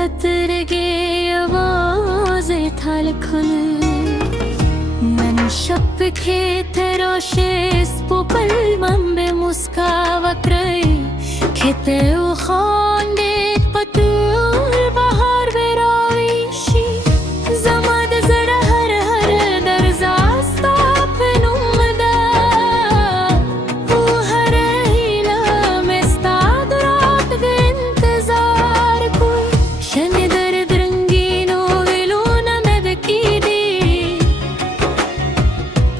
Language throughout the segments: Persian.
سترقي باظت هالكل من شبكي تراشيس بقلبم بمسكا وكري كته وخان ديت بطول بحر براويشي زماد زره هر هر در زاستا بنومدا وهر هيلا مستعد رات بانتظار كل شن درد رنگين وغلون مبكيدي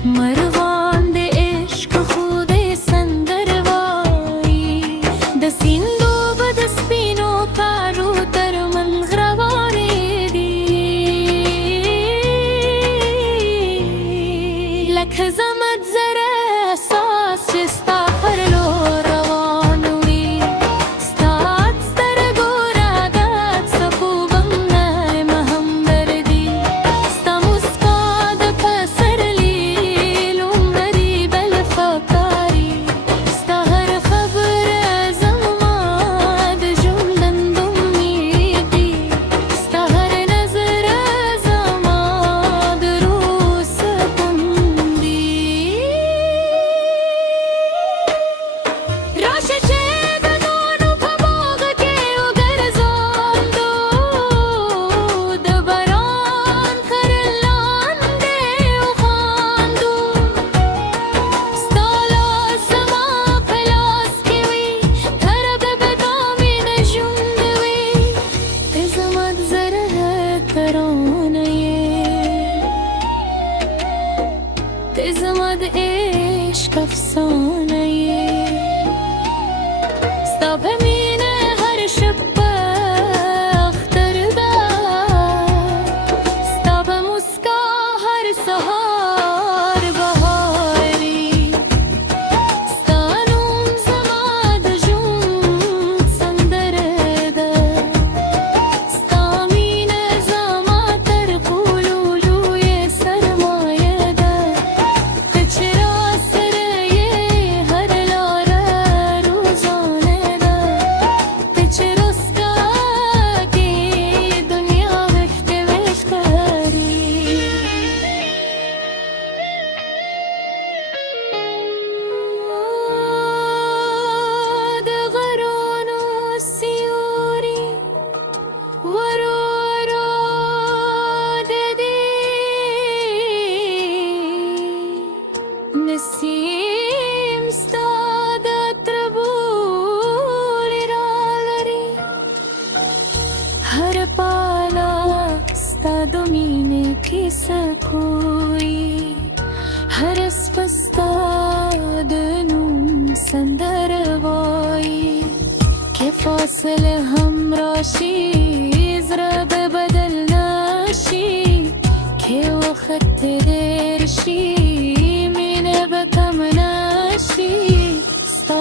مروان دي عشق خود سندر وای دسیندو بدسپینو پارو در من غروانه دی لکزمت زره احساس چستا پرلو روانوی ستات سترگو راگات سپوبم نرمهم بردی ستا مسکاد پسر لیلوم بری بلفکاری ستا هر خبر زماد جملن دمیدی ستا هر نظر زماد رو سپندی راشه چه دنانو پباغ که او گرزاندو دبران خرلانده او خاندو ستالا زما پلاس کیوی ترب بدامی نجوندوی تزمد زره ترانه تزمد عشق افسانه ستا بمینه هر شب اختر ده ستا بمسکا هر سهار بهاری ستا نوم زما د ژوند سندره ده ستا مینه زما تر قولولوی سرمایه ده ته چې راسره یې هر لاره روزانه ده ته چې رسکا کې دنیا وخته وښکاري د غرونو سیوري ورو ورو د دې نسیم ستا د عطر بوی رالري هر پالا ستا د مینې کیسه کوي هر اسپ ستا د نوم سندره وایي که فاصله هم راشي زړه به بدل نشي که وخت دیر شي مینه به کم نشي ستا